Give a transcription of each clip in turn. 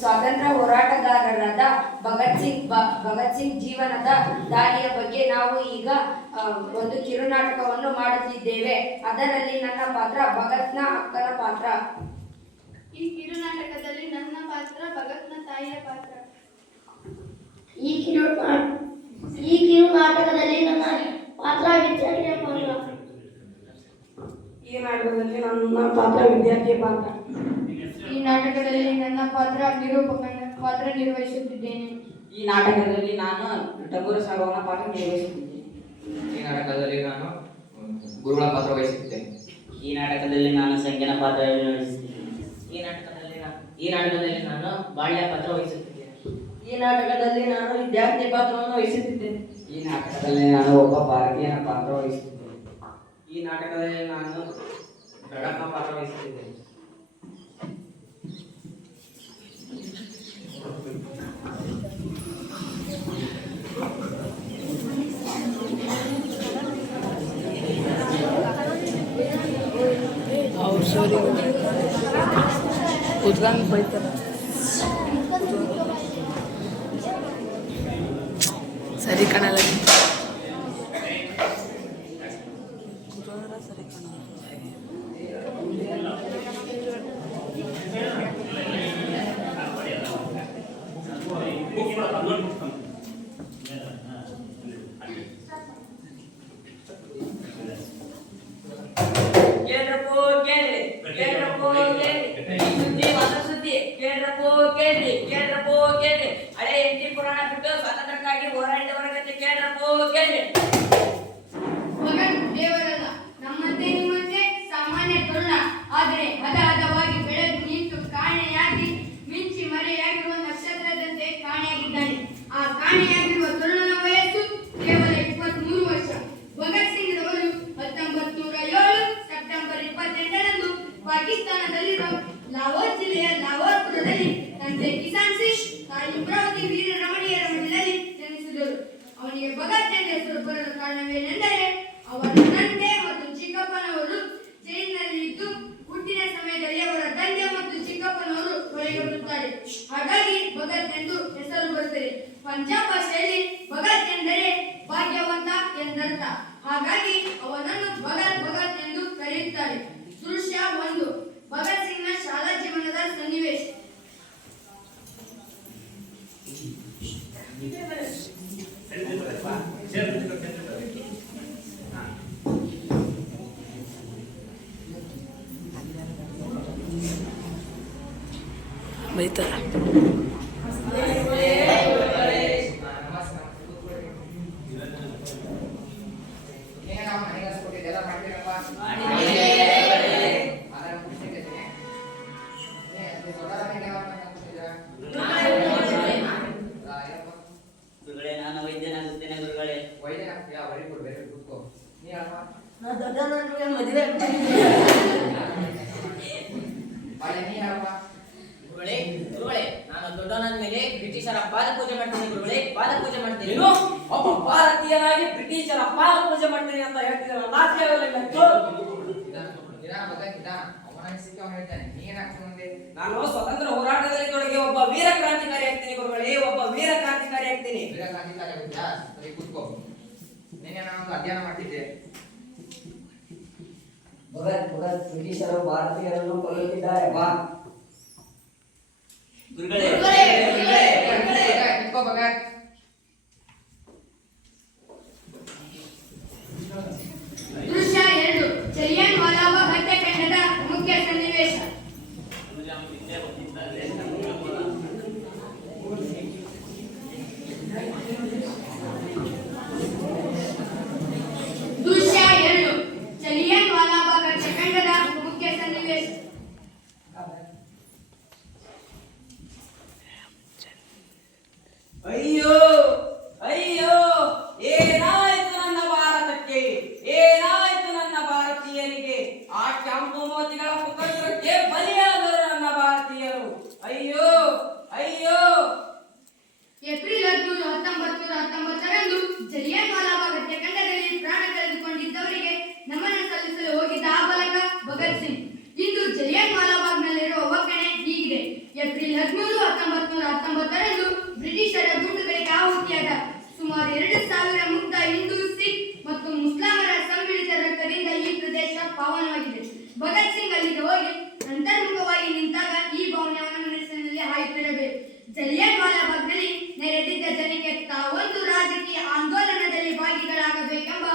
ಸ್ವಾತಂತ್ರ್ಯ ಹೋರಾಟಗಾರರಾದ ಭಗತ್ ಸಿಂಗ್ ಜೀವನದ ದಾರಿಯ ಬಗ್ಗೆ ನಾವು ಈಗ ಒಂದು ಕಿರುನಾಟಕವನ್ನು ಮಾಡುತ್ತಿದ್ದೇವೆ. ಅದರಲ್ಲಿ ನನ್ನ ಪಾತ್ರ ಭಗತ್ನ ಅಕ್ಕನ ಪಾತ್ರ. ಈ ಕಿರುನಾಟಕದಲ್ಲಿ ನನ್ನ ಪಾತ್ರ ಭಗತ್ನ ತಾಯಿಯ ಪಾತ್ರ. ಈ ಕಿರುನಾಟಕದಲ್ಲಿ ನನ್ನ ಪಾತ್ರ ವಿದ್ಯಾರ್ಥಿಯ ಪಾತ್ರ. ಈ ನಾಟಕದಲ್ಲಿ ನನ್ನ ಪಾತ್ರ ವಿದ್ಯಾರ್ಥಿಯ ಪಾತ್ರ. ಈ ನಾಟಕದಲ್ಲಿ ನನ್ನ ಪಾತ್ರ ನಿರೂಪಕನ ಪಾತ್ರ ನಿರ್ವಹಿಸುತ್ತಿದ್ದೇನೆ. ಈ ನಾಟಕದಲ್ಲಿ ನಾನು ಡಂಗೂರ ಸಾಗುವವನ ಪಾತ್ರ ನಿರ್ವಹಿಸುತ್ತಿದ್ದೇನೆ. ಈ ನಾಟಕದಲ್ಲಿ ನಾನು ಗುರುಗಳ ಪಾತ್ರ ವಹಿಸುತ್ತಿದ್ದೇನೆ. ಈ ನಾಟಕದಲ್ಲಿ ನಾನು ಸಂಖ್ಯನ ಪಾತ್ರ ನಿರ್ವಹಿಸುತ್ತಿದ್ದೇನೆ. ಈ ನಾಟಕದಲ್ಲಿ ನಾನು ಬಾಳ್ಯ ಪಾತ್ರ ವಹಿಸುತ್ತಿದ್ದೇನೆ. ಈ ನಾಟಕದಲ್ಲಿ ನಾನು ವಿದ್ಯಾರ್ಥಿ ಪಾತ್ರವನ್ನು ವಹಿಸುತ್ತಿದ್ದೇನೆ. ಈ ನಾಟಕದಲ್ಲಿ ನಾನು ಒಬ್ಬ ಭಾರತೀಯನ ಪಾತ್ರ ವಹಿಸುತ್ತಿದ್ದೇನೆ. ಈ ನಾಟಕದಲ್ಲಿ ನಾನು ಗಡಪ್ಪ ಪಾತ್ರ ವಹಿಸುತ್ತಿದ್ದೇನೆ. ಸರಿ ಕಾಣಲ್ಲ. ಹಳೆ ಎಂಟಿ ಪುರಾಣ ಬಿಟ್ಟು ಸ್ವಾತಂತ್ರ್ಯಕ್ಕಾಗಿ ಹೋರಾಡಿದವರ ಕಥೆ ಕೇಳ್ರಪ್ಪೋ ಕೇಳಿ. ಭಗತ್ ದೇವರಲ್ಲ, ನಮ್ಮಂತೆ ನಿಮ್ಮಂತೆ ಸಾಮಾನ್ಯ ತರುಣ. ಆದರೆ ಹದವಾಗಿ ಬೆಳೆದು ನಿಂತು ಕಾಣೆಯಾಗಿ ಮಿಂಚಿ ಮರೆಯಾಗಿರುವ ನಕ್ಷತ್ರದಂತೆ ಕಾಣೆಯಾಗಿದ್ದಾನೆ. ಆ ಕಾಣೆಯಾಗಿರುವ ತರುಣನ ವಯಸ್ಸು ಕೇವಲ 23 ವರ್ಷ. ಭಗತ್ ಸಿಂಗ್ ರವರು 1907 ಸೆಪ್ಟೆಂಬರ್ 28ರಂದು ಪಾಕಿಸ್ತಾನದಲ್ಲಿರುವ ಲಾಹೋರ್ ಜಿಲ್ಲೆಯ ಲಾಹೋರ್ಪುರದಲ್ಲಿ ತಂದೆ ಕಿಸಾನ್ ಸಿಂಗ್ ತಾಯಿ ಇಂದ್ರಾವತಿ ವೀರ ರಮಣೀಯರ ಮನೆಯಲ್ಲಿ ಜನಿಸಿದರು. ಅವನಿಗೆ ಭಗತ್ ಎಂಬ ಹೆಸರು ಬರಲು ಕಾರಣವೇನೆಂದರೆ ಅವರ ತಂದೆ ಮತ್ತು ಚಿಕ್ಕಪ್ಪನವರು ಜೈಲಿನಲ್ಲಿ ಇದ್ದು ಹುಟ್ಟಿನ ಸಮಯದಲ್ಲಿ ಅವರ ತಂದೆ ಮತ್ತು ಚಿಕ್ಕಪ್ಪನವರು ಹೊರಗೆ ಬರುತ್ತಾರೆ. ಹಾಗಾಗಿ ಭಗತ್ ಎಂದು ಹೆಸರು ಬರುತ್ತದೆ. ಪಂಜಾಬ್ ಭಾಷೆಯಲ್ಲಿ ಭಗತ್ ಎಂದರೆ ಭಾಗ್ಯವಂತ ಎಂದರ್ಥ. ಹಾಗಾಗಿ ಅವನನ್ನು ಭಗತ್ ಎಂದು ಕರೆಯುತ್ತಾರೆ. ದೃಶ್ಯ 1, ಭಗತ್ ಸಿಂಗ್ನ ಶಾಲಾ ಜೀವನದ ಸನ್ನಿವೇಶ. ಬೈತಾರ. ಗುರುಗಳೇ, ನಾನು ವೈದ್ಯನಾಗುತ್ತೇನೆ ಗುರುಗಳೇ. ಮದುವೆ ಗುರುಗಳೇ, ನಾನು ದೊಡ್ಡವನಾದ ಮೇಲೆ ಬ್ರಿಟಿಷರ ಪಾದ ಪೂಜೆ ಮಾಡ್ತೇನೆ ಗುರುಗಳೇ, ಪಾದ ಪೂಜೆ ಮಾಡ್ತೇನೆ. ಒಬ್ಬ ಭಾರತೀಯನಾಗಿ ಬ್ರಿಟಿಷರ ಪಾದ ಪೂಜೆ ಮಾಡ್ತೇನೆ ಅಂತ ಹೇಳ್ತಿದ್ದಾರೆ. ನಾನು ಸ್ವತಂತ್ರ ಹೋರಾಟದಲ್ಲಿ ತೊಡಗಿ ಒಬ್ಬ ವೀರ ಕ್ರಾಂತಿಕಾರಿ ಆಗ್ತೀನಿ ಗುರುಗಳೇ, ಒಬ್ಬ ವೀರ ಕ್ರಾಂತಿಕಾರಿ ಆಗ್ತೀನಿ. ಅಧ್ಯಯನ ಮಾಡ್ತಿದ್ದೆ. ಭಗತ್ ಬ್ರಿಟಿಷರು ಭಾರತೀಯರನ್ನು ಕೊಲ್ಲುತ್ತಿದ್ದಾರೆ. ಬಾ ಗುರುಗಳೇ, ದೃಶ್ಯ 2, ಜಲಿಯನ್ ವಾಲಾಬಾಗ್ ಹತ್ಯಾಕಾಂಡದ ಮುಖ್ಯ ಸನ್ನಿವೇಶ. ದೃಶ್ಯ 2, ಜಲಿಯನ್ ವಾಲಾಬಾಗ್ ಹತ್ಯಾಕಾಂಡದ ಮುಖ್ಯ ಸನ್ನಿವೇಶ. ಅಯ್ಯೋ ಅಯ್ಯೋ, ಏನಾಯ್ತು ನನ್ನ ಭಾರತಕ್ಕೆ, ಏನಾಯ್ತು ನನ್ನ ಭಾರತೀಯರಿಗೆ? ಆ ಕೆಂಪು ಮೋತಿಗಳ ಕುತಂತ್ರಕ್ಕೆ ಬಲಿಯಾದರು ನನ್ನ ಭಾರತೀಯರು. ಅಯ್ಯೋ ಅಯ್ಯೋ. ಏಪ್ರಿಲ್ 13, 1919ರಂದು ಜಲಿಯನ್ ವಾಲಾಬಾಗ್ ಹತ್ಯಾಕಾಂಡದಲ್ಲಿ ಪ್ರಾಣ ಕಳೆದುಕೊಂಡಿದ್ದವರಿಗೆ ನಮನ ಸಲ್ಲಿಸಲು ಹೋಗಿದ್ದ ಆ ಬಾಲಕ ಭಗತ್ ಸಿಂಗ್. ಇಂದು ಜಲಿಯನ್ ವಾಲಾಬಾಗ್ನಲ್ಲಿರುವ ಒಕ್ಕಣೆ ಹೀಗಿದೆ. ಏಪ್ರಿಲ್ 13, 1919ರಂದು ಬ್ರಿಟಿಷರ ಗುಂಡುಗಳಿಗೆ ಆಹುತಿಯಾದ ಸುಮಾರು 2000 ಮುಗ್ಧ ಹಿಂದೂ, ಸಿಖ್ ಮತ್ತು ಮುಸ್ಲಿಮರ ಸಮ್ಮಿಳಿತ ರಕ್ತದಿಂದ ಈ ಪ್ರದೇಶ ಪಾವನವಾಗಿದೆ. ಭಗತ್ ಸಿಂಗ್ ಅಲ್ಲಿಗೆ ಹೋಗಿ ಅಂತರ್ಮುಖವಾಗಿ ನಿಂತಾಗ ಈ ಭಾವನೆ ಅವನ ಮನಸ್ಸಿನಲ್ಲಿ ಹಾಯುತ್ತಿರಬೇಕು. ಜಲಿಯನ್ ವಾಲಾಬಾಗ್ನಲ್ಲಿ ನೆರೆದಿದ್ದ ಜನಕ್ಕೆ ತಾವೊಂದು ರಾಜಕೀಯ ಆಂದೋಲನದಲ್ಲಿ ಭಾಗಿಗಳಾಗಬೇಕೆಂಬ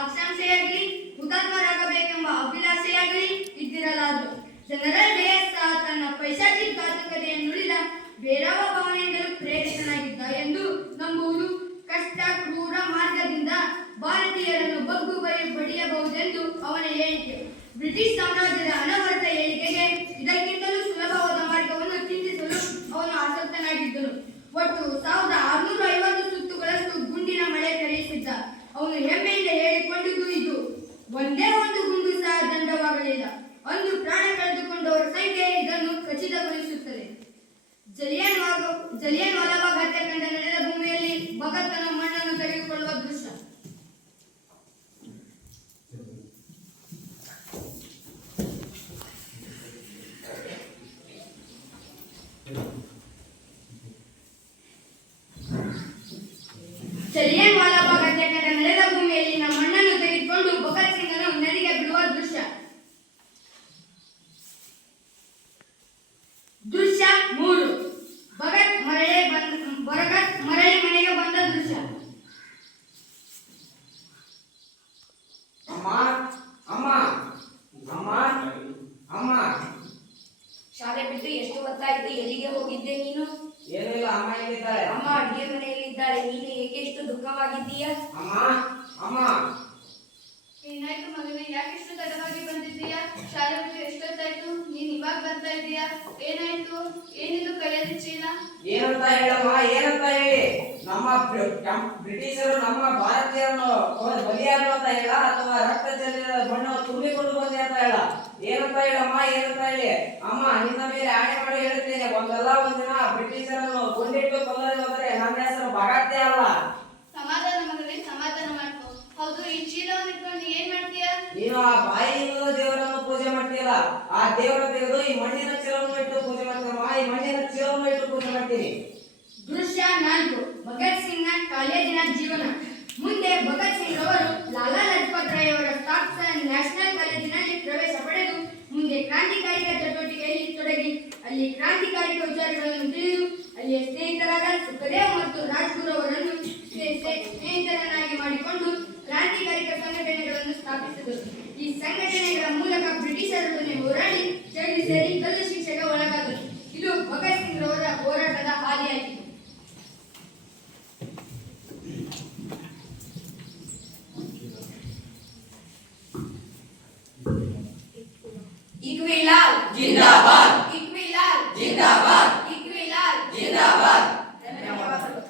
ಆಕಾಂಕ್ಷೆಯಾಗಲಿ ಹುತಾತ್ಮರಾಗಬೇಕೆಂಬ ಅಭಿಲಾಷೆಯಾಗಲಿ ಇದ್ದಿರಲಾರದು. ಜನರಲ್ ಡಯಸ್ ಸಹ ತನ್ನ ಪೈಶಾಚಿಕ ಘಾತುಕತೆಯನ್ನು ನುಡಿದ ಬೇರವ ಭಾವನೆಯಿಂದಲೂ ಪ್ರೇರಿತನಾಗಿದ್ದ ಎಂದು ನಂಬುವುದು ಕಷ್ಟ. ಕ್ರೂರ ಮಾರ್ಗದಿಂದ ಭಾರತೀಯರನ್ನು ಬಗ್ಗು ಬಡಿಯಬಹುದೆಂದು ಅವನ ಹೇಳಿಕೆ. ಬ್ರಿಟಿಷ್ ಸಾಮ್ರಾಜ್ಯದ ಅನವರತ ಹೇಳಿಕೆಗೆ ಇದಕ್ಕಿಂತಲೂ ಸುಲಭವಾದ ಮಾರ್ಗವನ್ನು ಚಿಂತಿಸಲು ಅವನು ಆಸಕ್ತನಾಗಿದ್ದನು. ಒಟ್ಟು 1650 ಸುತ್ತುಗಳಷ್ಟು ಗುಂಡಿನ ಮಳೆ ಕರೆಯಿಸಿದ್ದ. ಅವನು ಹೆಮ್ಮೆಯಿಂದ ಹೇಳಿಕೊಂಡಿದ್ದು ಇದು: ಒಂದೇ ಒಂದು ಗುಂಡು ಸಹ ದಂಡವಾಗಲಿಲ್ಲ. ಅಂದು ಪ್ರಾಣ ಕಳೆದುಕೊಂಡವರ ಸಂಖ್ಯೆ ಇದನ್ನು ಖಚಿತಗೊಳಿಸುತ್ತದೆ. ಜಲಿಯನ್ ವಾಲಾಬಾಗ್ ಹತ್ಯಾಕಾಂಡ ನಡೆದ ಭೂಮಿಯಲ್ಲಿ ಭಗತನ ಮಣ್ಣನ್ನು ತೆಗೆದುಕೊಳ್ಳುವ ದೃಶ್ಯ. ಜಲಿಯನ್ ವಾಲಾಬಾಗ್ ಹತ್ಯಾಕಾಂಡ ನಡೆದ ಭೂಮಿಯಲ್ಲಿನ ಮಣ್ಣನ್ನು ತೆಗೆದುಕೊಂಡು ಭಗತ್ ಸಿಂಗನು ನದಿಗೆ ಬಿಡುವ ದೃಶ್ಯ. ದೃಶ್ಯ 3, ಭಗತ್ ಮರಳಿ ಮನೆಗೆ ಬಂದ ದೃಶ್ಯ. ಅಮ್ಮ ಅಮ್ಮ ಅಮ್ಮ ಅಮ್ಮ. ಶಾಲೆ ಬಿಟ್ಟು ಎಷ್ಟು ಹೊತ್ತಾಯ್ತು? ಎಲ್ಲಿಗೆ ಹೋಗಿದ್ದೆ ನೀನು? ಏನೂ ಇಲ್ಲ, ಅಮ್ಮ ಎಲ್ಲಿದ್ದಾಳೆ? ಅಮ್ಮ ಅಡಿಗೆ ಮನೆಯಲ್ಲಿದ್ದಾಳೆ. ನೀನು ಏಕೆ ಇಷ್ಟು ದುಃಖವಾಗಿದ್ದೀಯಾ? ಅಮ್ಮ ಅಮ್ಮ. ಏನಾಯ್ತು ಮಗನೇ, ಯಾಕೆ ಇಷ್ಟು ತಡವಾಗಿ ಬಂದಿದ್ದೀಯಾ? ಶಾಲೆ ಬಿಟ್ಟು ಎಷ್ಟೊತ್ತಾಯ್ತು? ನೀನ್ ಇವಾಗ ಬರ್ತಾ ಇದ್ದೀಯಾ? ಏನಾಯ್ತು? ಏನಿದು ಕೈಯಲ್ಲಿ ಚೀಲ? ಏನಂತ ಹೇಳಮ್ಮ, ಏನಂತ ಹೇಳಿ? ನಮ್ಮ ಬ್ರಿಟಿಷರು ನಮ್ಮ ಭಾರತೀಯರನ್ನು ಬಲಿಯಾರು ಅಂತ ಹೇಳ, ಅಥವಾ ರಕ್ತ ಚೆಲ್ಲಿದ ಮಣ್ಣು ತುಂಬಿಕೊಂಡು ಬಂದೆ ಅಂತ ಹೇಳ? ಏನಂತ ಹೇಳಮ್ಮ, ಏನಂತ ಹೇಳಿ? ಅಮ್ಮ, ನಿನ್ನ ಮೇಲೆ ಆಣೆ ಮಾಡಿ ಹೇಳ್ತೇನೆ, ಒಂದಲ್ಲ ಒಂದಿನ ಬ್ರಿಟಿಷರನ್ನು ಕೊಂಡಿಟ್ಟು ಕೊಲ್ಲದೆ ಹೋದರೆ ನನ್ನ ಹೆಸರು ಭಗತ್ತೇ ಅಲ್ಲ. ಸಮಾಧಾನ ಮಗನೇ, ಸಮಾಧಾನ ಮಾಡ್ಕೊ. ಹೌದು, ಈ ಚೀಲವನ್ನು ಇಟ್ಕೊಂಡು ಏನ್ ಮಾಡ್ತೀಯಾ? ನೀನು ಆ ಬಾಯಿಯಿಂದ ದೇವರನ್ನು ಪೂಜೆ ಮಾಡ್ತೀಯಲ್ಲ, ಆ ದೇವರ ತೆಗೆದು ಈ ಮಣ್ಣಿನ ಚೀಲವನ್ನು ಇಟ್ಟು ಪೂಜೆ ಮಾಡ್ತೀರಮ್ಮ. ಈ ಮಣ್ಣಿನ ಚೀಲವನ್ನು ಇಟ್ಟು ಪೂಜೆ ಮಾಡ್ತೀನಿ. ದೃಶ್ಯ 4, ಭಗತ್ ಸಿಂಗ್ನ ಕಾಲೇಜಿನ ಜೀವನ. ಮುಂದೆ ಭಗತ್ ಸಿಂಗ್ ಅವರು ಲಾಲಾ ಲಜಪತ್ ರಾಯ್ ಅವರ ಸ್ಟಾಫ್ ನ್ಯಾಷನಲ್ ಕಾಲೇಜಿನಲ್ಲಿ ಪ್ರವೇಶ ಪಡೆದು ಮುಂದೆ ಕ್ರಾಂತಿಕಾರಿಕ ಚಟುವಟಿಕೆಯಲ್ಲಿ ತೊಡಗಿ ಅಲ್ಲಿ ಕ್ರಾಂತಿಕಾರಿಕ ವಿಚಾರಗಳನ್ನು ತಿಳಿದು ಅಲ್ಲಿಯ ಸ್ನೇಹಿತರಾದ ಸುಖದೇವ್ ಮತ್ತು ರಾಜ್ಗುರು ಅವರನ್ನು ಸ್ನೇಹಿತರನ್ನಾಗಿ ಮಾಡಿಕೊಂಡು ಕ್ರಾಂತಿಕಾರಿಕ ಸಂಘಟನೆಗಳನ್ನು ಸ್ಥಾಪಿಸಿದರು. ಈ ಸಂಘಟನೆಗಳ ಮೂಲಕ ಬ್ರಿಟಿಷರೊಡನೆ ಹೋರಾಡಿ ಜೈಲು ಸೇರಿ ಗಲ್ಲು ಶಿಕ್ಷೆಗೆ ಒಳಗಾದರು. ಇದು ಭಗತ್ ಸಿಂಗ್ ಅವರ ಹೋರಾಟದ ಹಾದಿಯಾಗಿತ್ತು. ಇಕ್ವಿಲಾಲ್ ಜಿಂದಾಬಾದ್. ಇಕ್ವಿಲಾಲ್ ಜಿಂದಾಬಾದ್. ಇಕ್ವಿಲಾಲ್ ಜಿಂದಾಬಾದ್. ಧನ್ಯವಾದಗಳು.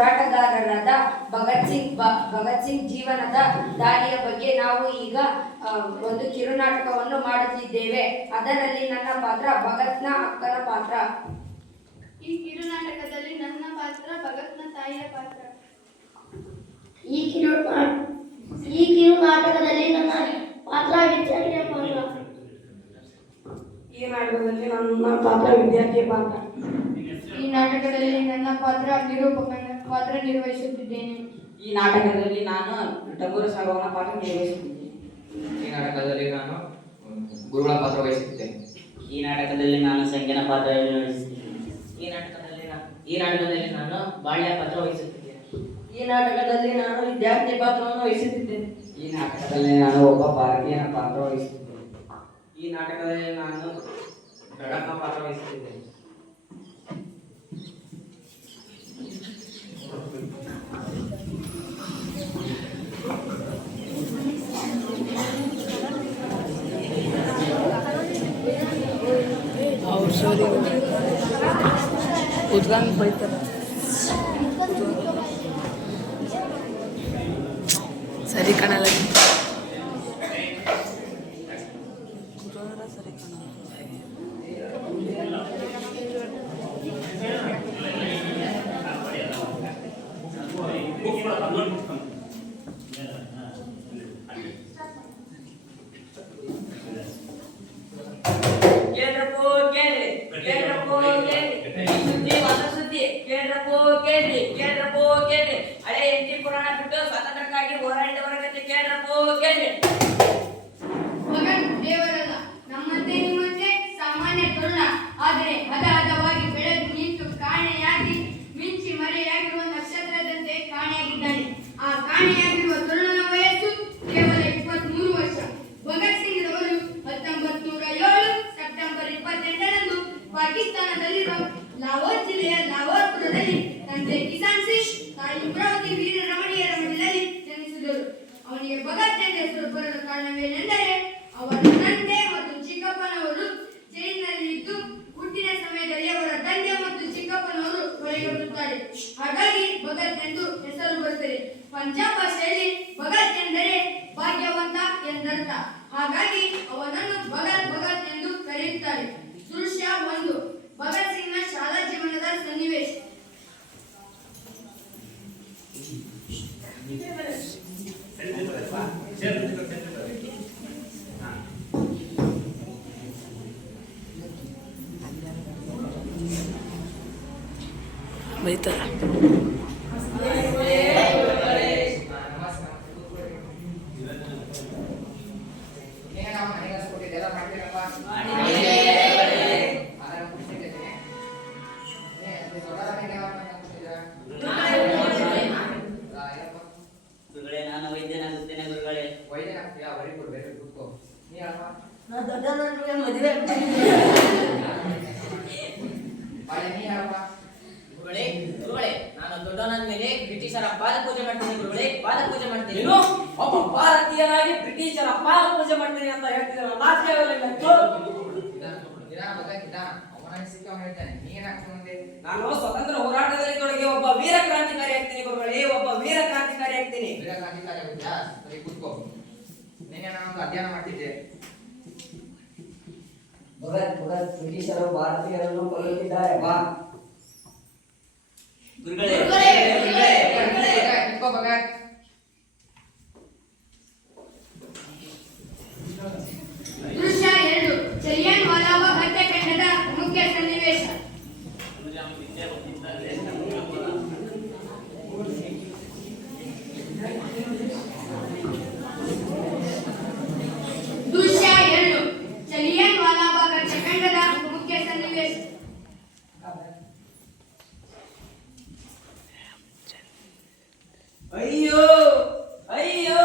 ಹೋರಾಟಗಾರರಾದ ಭಗತ್ ಸಿಂಗ್ ಜೀವನದ ದಾರಿಯ ಬಗ್ಗೆ ನಾವು ಈಗ ಒಂದು ಕಿರುನಾಟಕವನ್ನು ಮಾಡುತ್ತಿದ್ದೇವೆ. ಅದರಲ್ಲಿ ನನ್ನ ಪಾತ್ರ ಭಗತ್ನ ಅಕ್ಕನ ಪಾತ್ರ. ಈ ಕಿರುನಾಟಕದಲ್ಲಿ ನನ್ನ ಪಾತ್ರ ಭಗತ್ನ ತಾಯಿಯ ಪಾತ್ರ. ಈ ಕಿರುನಾಟಕದಲ್ಲಿ ನನ್ನ ಪಾತ್ರ ವಿದ್ಯಾರ್ಥಿಯ ಪಾತ್ರ. ಈ ನಾಟಕದಲ್ಲಿ ನನ್ನ ಪಾತ್ರ ವಿದ್ಯಾರ್ಥಿಯ ಪಾತ್ರ. ಈ ನಾಟಕದಲ್ಲಿ ನನ್ನ ಪಾತ್ರ ನಿರೂಪಕನ ಪಾತ್ರ ನಿರ್ವಹಿಸುತ್ತಿದ್ದೇನೆ. ಈ ನಾಟಕದಲ್ಲಿ ನಾನು ಡಂಗೂರ ಸಾಗವನ ಪಾತ್ರ ನಿರ್ವಹಿಸುತ್ತಿದ್ದೇನೆ. ಈ ನಾಟಕದಲ್ಲಿ ನಾನು ಗುರುಗಳ ಪಾತ್ರ ವಹಿಸುತ್ತಿದ್ದೇನೆ. ಈ ನಾಟಕದಲ್ಲಿ ನಾನು ಸಂಖ್ಯನ ಪಾತ್ರ ನಿರ್ವಹಿಸುತ್ತೇನೆ. ಈ ನಾಟಕದಲ್ಲಿ ನಾನು ಬಾಳ್ಯ ಪಾತ್ರ ವಹಿಸುತ್ತಿದ್ದೇನೆ. ಈ ನಾಟಕದಲ್ಲಿ ನಾನು ವಿದ್ಯಾರ್ಥಿ ಪಾತ್ರವನ್ನು ವಹಿಸುತ್ತಿದ್ದೇನೆ. ಈ ನಾಟಕದಲ್ಲಿ ನಾನು ಒಬ್ಬ ಭಾರತೀಯನ ಪಾತ್ರ ವಹಿಸುತ್ತಿದ್ದೇನೆ. ಈ ನಾಟಕದಲ್ಲಿ ನಾನು ಜಗತ್ನ ಪಾತ್ರ ವಹಿಸುತ್ತಿದ್ದೇನೆ. ಅವ್ರು ಸರಿ ಉದ್ರಂಗ್ ಬೈತಾರೆ. ಸರಿ ಕಾಣಲ್ಲ. ಸರಿ ಕಾಣಲ್ಲ. ಹಳೆ ಎಂಟಿ ಪುರಾಣ ಬಿಟ್ಟು ಸ್ವಾತಂತ್ರ್ಯಕ್ಕಾಗಿ ಹೋರಾಡಿದವರ ಕಥೆ ಕೇಳ್ರಪ್ಪೋ ಕೇಳ್ರಿ. ಮಗನ್ ದೇವರಲ್ಲ, ನಮ್ಮಂತೆ ನಿಮ್ಮಂತೆ ಸಾಮಾನ್ಯ ತರುಣ, ಆದರೆ ಹದವಾಗಿ ಬೆಳೆದು ನಿಂತು ಕಾಣೆಯಾಗಿ ಮಿಂಚಿ ಮರೆಯಾಗಿರುವ ನಕ್ಷತ್ರದಂತೆ ಕಾಣೆಯಾಗಿದ್ದಾನೆ. ಆ ಕಾಣೆಯಾಗಿರುವ ತರುಣನ ವಯಸ್ಸು ಕೇವಲ 23 ವರ್ಷ. ಭಗತ್ ಸಿಂಗ್ ರವರು 1907 ಸೆಪ್ಟೆಂಬರ್ 28ರಂದು ಪಾಕಿಸ್ತಾನದಲ್ಲಿರುವ ಲಾಹೋರ್ ಜಿಲ್ಲೆಯ ಲಾಹೋರ್ಪುರದಲ್ಲಿ ತಂದೆ ಕಿಸಾನ್ ಸಿಂಗ್ ತಾಯಿ ಇಂದ್ರಾವತಿ ವೀರ ರಮಣೀಯರ ಮನೆಯಲ್ಲಿ ಜನಿಸಿದರು. ಅವನಿಗೆ ಭಗತ್ ಎಂಬ ಹೆಸರು ಬರಲು ಕಾರಣವೇನೆಂದರೆ ಅವರ ತಂದೆ ಮತ್ತು ಚಿಕ್ಕಪ್ಪನವರು ಜೈಲಿನಲ್ಲಿ ಇದ್ದು ಹುಟ್ಟಿನ ಸಮಯದಲ್ಲಿ ಅವರ ತಂದೆ ಮತ್ತು ಚಿಕ್ಕಪ್ಪನವರು ಹೊರಗೆ ಬರುತ್ತಾರೆ. ಹಾಗಾಗಿ ಭಗತ್ ಎಂದು ಹೆಸರು ಬರುತ್ತದೆ. ಪಂಜಾಬ್ ಭಾಷೆಯಲ್ಲಿ ಭಗತ್ ಎಂದರೆ ಭಾಗ್ಯವಂತ ಎಂದರ್ಥ. ಹಾಗಾಗಿ ಅವನನ್ನು ಭಗತ್ ಎಂದು ಕರೆಯುತ್ತಾರೆ. ದೃಶ್ಯ 1, ಭಗತ್ ಸಿಂಗ್ನ ಶಾಲಾ ಜೀವನದ ಸನ್ನಿವೇಶ. ಬೈತಾರೆ. ಗುರುಗಳೇ, ನಾನು ವೈದ್ಯನಾಗುತ್ತೇನೆ ಗುರುಗಳೇ. ಮದುವೆ ಗುರುಗಳೇ, ನಾನು ದೊಡ್ಡವನಾದ ಮೇಲೆ ಬ್ರಿಟಿಷರ ಪಾದ ಪೂಜೆ ಮಾಡ್ತೀನಿ ಗುರುಗಳೇ, ಪಾದ ಪೂಜೆ ಮಾಡ್ತೀನಿ. ನೀನು ಒಬ್ಬ ಭಾರತೀಯನಾಗಿ ಬ್ರಿಟಿಷರ ಪಾದ ಪೂಜೆ ಮಾಡ್ತೀನಿ ಅಂತ ಹೇಳ್ತಿದ್ದೀರ. ನಾನು ಸ್ವತಂತ್ರ ಹೋರಾಟದಲ್ಲಿ ತೊಡಗಿ ಒಬ್ಬ ವೀರ ಕ್ರಾಂತಿಕಾರಿ ಆಗ್ತೀನಿ ಗುರುಗಳೇ, ಒಬ್ಬ ವೀರ ಕ್ರಾಂತಿಕಾರಿ ಆಗ್ತೀನಿ. ಅಧ್ಯಯನ ಮಾಡ್ತಿದ್ದೆ. ಭಗತ್ ಬ್ರಿಟಿಷರು ಭಾರತೀಯರನ್ನು ಕೊಲ್ಲುತ್ತಿದ್ದಾರೆ. ಬಾ ಗುರುಗಳೇ, ದೃಶ್ಯ 2, ಜಲಿಯನ್ ವಾಲಾಬಾಗ್ ಹತ್ಯಾಕಾಂಡದ ಮುಖ್ಯ ಸನ್ನಿವೇಶ. ದೃಶ್ಯ 2, ಜಲಿಯನ್ ವಾಲಾಬಾಗ್ ಹತ್ಯಾಕಾಂಡದ ಮುಖ್ಯ ಸನ್ನಿವೇಶ. ಅಯ್ಯೋ ಅಯ್ಯೋ,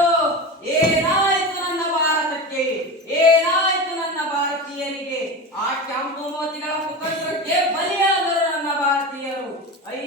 ಏನಾಯ್ತು ನನ್ನ ಭಾರತಕ್ಕೆ, ಏನಾಯ್ತು ನನ್ನ ಭಾರತೀಯರಿಗೆ? ಆ ಕೆಂಪು ಮೋತಿಗಳ ಕುತಂತ್ರಕ್ಕೆ ಬಲಿಯಾದರು ನನ್ನ ಭಾರತೀಯರು. ಅಯ್ಯೋ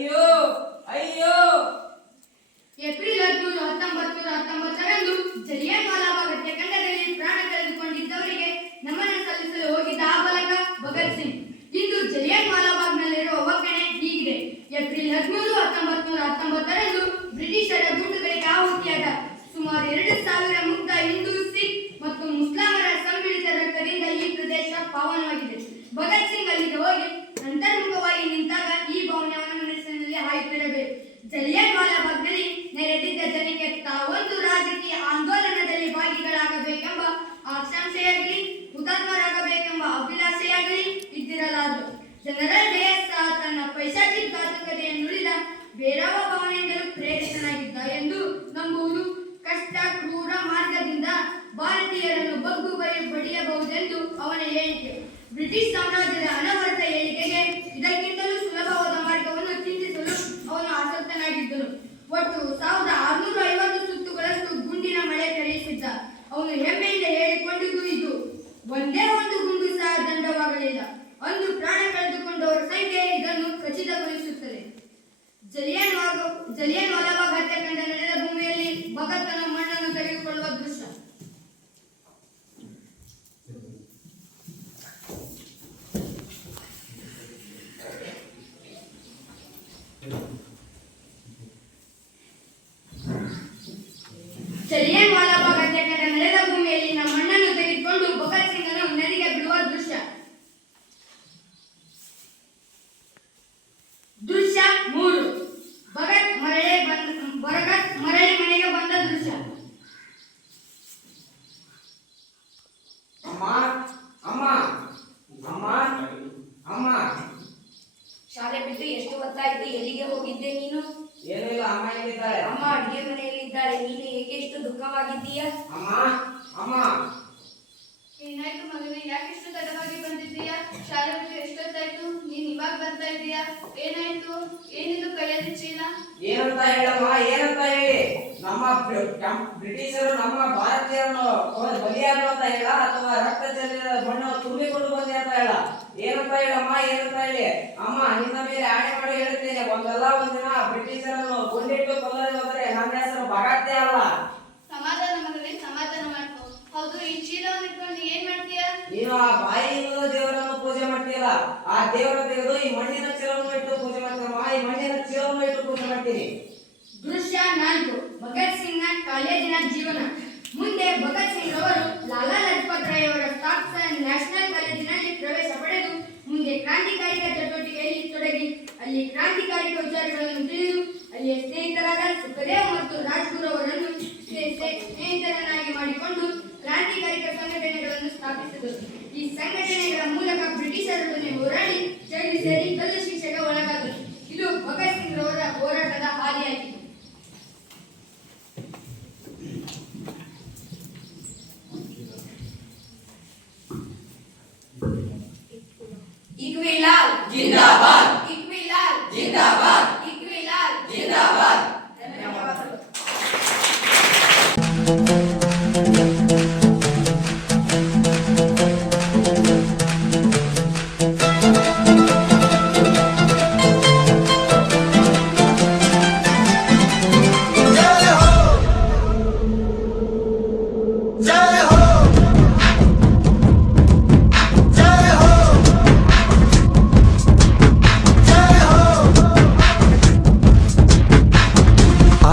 ಜಲಿಯನ್ ವಾಲಾಬಾಗ್ನಲ್ಲಿ ನೆರೆದಿದ್ದ ಜನಕ್ಕೆ ತಾವೊಂದು ರಾಜಕೀಯ ಆಂದೋಲನದಲ್ಲಿ ಭಾಗಿಗಳಾಗಬೇಕೆಂಬ ಆಕಾಂಕ್ಷೆಯಾಗಲಿ ಹುತಾತ್ಮರಾಗಬೇಕೆಂಬ ಅಭಿಲಾಷೆಯಾಗಲಿ ಇದ್ದಿರಲಾರದು. ಜನರಲ್ ಡಯಸ್ ಸಹ ತನ್ನ ಪೈಶಾಚಿಕ ಘಾತುಕತೆಯನ್ನು ನುಡಿದ ಬೇರವ ಭಾವನೆಯಿಂದಲೂ ಪ್ರೇರಿತನಾಗಿದ್ದ ಎಂದು ನಂಬುವುದು ಕಷ್ಟ. ಕ್ರೂರ ಮಾರ್ಗದಿಂದ ಭಾರತೀಯರನ್ನು ಬಗ್ಗು ಬಡಿಯಬಹುದೆಂದು ಅವನ ಹೇಳಿಕೆ. ಬ್ರಿಟಿಷ್ ಸಾಮ್ರಾಜ್ಯದ ಅನವರತ ಹೇಳಿಕೆಗೆ ಇದಕ್ಕಿಂತಲೂ ಸುಲಭವಾದ ಮಾರ್ಗವನ್ನು ಚಿಂತಿಸಲು ಅವನು ಆಸಕ್ತನಾಗಿದ್ದನು. ಒಟ್ಟು 1650 ಸುತ್ತುಗಳಷ್ಟು ಗುಂಡಿನ ಮಳೆ ಕರೆಯಿಸಿದ್ದ. ಅವನು ಹೆಮ್ಮೆಯಿಂದ ಹೇಳಿಕೊಂಡಿದ್ದು ಇದು: ಒಂದೇ ಒಂದು ಗುಂಡು ಸಹ ದಂಡವಾಗಲಿಲ್ಲ. ಅಂದು ಪ್ರಾಣ ಕಳೆದುಕೊಂಡವರ ಸಂಖ್ಯೆ ಇದನ್ನು ಖಚಿತಗೊಳಿಸುತ್ತದೆ. ಜಲಿಯನ್ ವಾಲಾಬಾಗ್ ಹತ್ಯಾಕಾಂಡ ನಡೆದ ಭೂಮಿಯಲ್ಲಿ ಭಗತನ ಮಣ್ಣನ್ನು ತೆಗೆದುಕೊಳ್ಳುವ ದೃಶ್ಯ. ಜಲಿಯನ್ ವಾಲಾಬಾಗ್ ಹತ್ಯಾಕಾಂಡ ನಡೆದ ಭೂಮಿಯಲ್ಲಿ ಮಣ್ಣನ್ನು ತೆಗೆದುಕೊಂಡು ಭಗತ್ ಸಿಂಗನು ನದಿಗೆ ಬಿಡುವ ದೃಶ್ಯ. ದೃಶ್ಯ 3. ಭಗತ್ ಮರಳಿ ಮನೆಗೆ ಬಂದ ದೃಶ್ಯ. ಅಮ್ಮ ಅಮ್ಮ ಅಮ್ಮ ಅಮ್ಮ. ಶಾಲೆ ಬಿಟ್ಟು ಎಷ್ಟು ಹೊತ್ತಾಯ್ತು? ಎಲ್ಲಿಗೆ ಹೋಗಿದ್ದೆ ನೀನು? ಏನೂ ಇಲ್ಲ, ಅಮ್ಮ ಎಲ್ಲಿದ್ದಾಳೆ? ಅಮ್ಮ ಅಡಿಗೆ ಮನೆಯಲ್ಲಿದ್ದಾಳೆ. ನೀನು ಏಕೆ ಇಷ್ಟು ದುಃಖವಾಗಿದ್ದೀಯ? ಅಮ್ಮ ಅಮ್ಮ. ಏನಾಯ್ತು ಮಗನೇ, ಯಾಕೆ ಇಷ್ಟು ತಡವಾಗಿ ಬಂದಿದ್ದೀಯಾ? ಶಾಲೆ ಬಿಟ್ಟು ಎಷ್ಟೊತ್ತಾಯ್ತು? ನೀನ್ ಇವಾಗ ಬರ್ತಾ ಇದ್ದೀಯಾ? ಏನಾಯ್ತು? ಏನಿದು ಕೈಯಲ್ಲಿ ಚೀಲ? ಏನಂತ ಹೇಳಮ್ಮ, ಏನಂತ ಹೇಳಿ? ನಮ್ಮ ಬ್ರಿಟಿಷರು ನಮ್ಮ ಭಾರತೀಯರನ್ನು ಬಲಿಯಾರು ಅಂತ ಹೇಳ, ಅಥವಾ ರಕ್ತ ಚೆಲ್ಲಿದ ಬಣ್ಣ ತುಂಬಿಕೊಂಡು ಬಂದೆ ಅಂತ ಹೇಳ? ಏನಂತ ಹೇಳಮ್ಮ, ಏನಂತ ಹೇಳಿ? ಅಮ್ಮ, ನಿನ್ನ ಮೇಲೆ ಆಣೆ ಮಾಡಿ ಹೇಳ್ತೇನೆ, ಒಂದಲ್ಲ ಒಂದಿನ ಬ್ರಿಟಿಷರನ್ನು ಕೊಂಡಿಟ್ಟು ಕೊಲ್ಲದೆ ಹೋದರೆ ನನ್ನ ಹೆಸರು ಭಗತ್ತೇ ಅಲ್ಲ. ಸಮಾಧಾನ ಮಗನೇ, ಸಮಾಧಾನ ಮಾಡ್ಕೊ. ಹೌದು, ಈ ಚೀಲವನ್ನು ಇಟ್ಕೊಂಡು ಏನ್ ಮಾಡ್ತೀಯಾ? ನೀನು ಆ ಬಾಯಿ ಇಲ್ಲದ ದೇವರನ್ನು ಪೂಜೆ ಮಾಡ್ತೀಯಲ್ಲ, ಆ ದೇವರ ತೆಗೆದು ಈ ಮಣ್ಣಿನ ಚೀಲವನ್ನು ಇಟ್ಟು ಪೂಜೆ ಮಾಡ್ತೀರಮ್ಮ. ಈ ಮಣ್ಣಿನ ಚೀಲವನ್ನು ಇಟ್ಟು ಪೂಜೆ ಮಾಡ್ತೀನಿ. ದೃಶ್ಯ 4. ಭಗತ್ ಸಿಂಗ್ನ ಕಾಲೇಜಿನ ಜೀವನ. ಮುಂದೆ ಭಗತ್ ಸಿಂಗ್ ಅವರು ಲಾಲಾ ಲಜಪತ್ ರಾಯ್ ಅವರ ಸ್ಟಾಫ್ ನ್ಯಾಷನಲ್ ಕಾಲೇಜಿನಲ್ಲಿ ಪ್ರವೇಶ ಪಡೆದು ಮುಂದೆ ಕ್ರಾಂತಿಕಾರಿಕ ಚಟುವಟಿಕೆಯಲ್ಲಿ ತೊಡಗಿ ಅಲ್ಲಿ ಕ್ರಾಂತಿಕಾರಿಕ ವಿಚಾರಗಳನ್ನು ತಿಳಿದು ಅಲ್ಲಿಯ ಸ್ನೇಹಿತರಾದ ಸುಖದೇವ್ ಮತ್ತು ರಾಜ್ಗುರು ಅವರನ್ನು ಸ್ನೇಹಿತರನ್ನಾಗಿ ಮಾಡಿಕೊಂಡು ಕ್ರಾಂತಿಕಾರಿಕ ಸಂಘಟನೆಗಳನ್ನು ಸ್ಥಾಪಿಸಿದರು. ಈ ಸಂಘಟನೆಗಳ ಮೂಲಕ ಬ್ರಿಟಿಷರೊಡನೆ ಹೋರಾಡಿ ಜೈಲು ಸೇರಿ ಗಲ್ಲು ಶಿಕ್ಷೆಗೆ ಒಳಗಾದರು. ಇದು ಭಗತ್ ಸಿಂಗ್ ಅವರ ಹೋರಾಟದ ಹಾದಿಯಾಗಿತ್ತು. ಇಕ್ವಿಲಾಲ್ ಜಿಂದಾಬಾದ್. ಇಕ್ವಿಲಾಲ್ ಜಿಂದಾಬಾದ್. ಇಕ್ವಿಲಾಲ್ ಜಿಂದಾಬಾದ್. ಧನ್ಯವಾದಗಳು.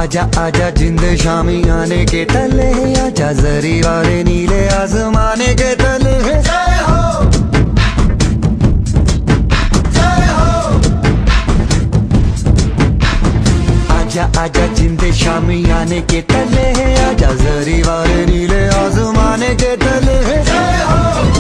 आजा आजा जिंद शामी आने के तले, आजा जरी वाले नीले आसमाने के तले। जय हो जय हो। आजा आजा जिंद शामी आने के तले, आजा जरी वाले नीले आसमाने के तले। जय हो।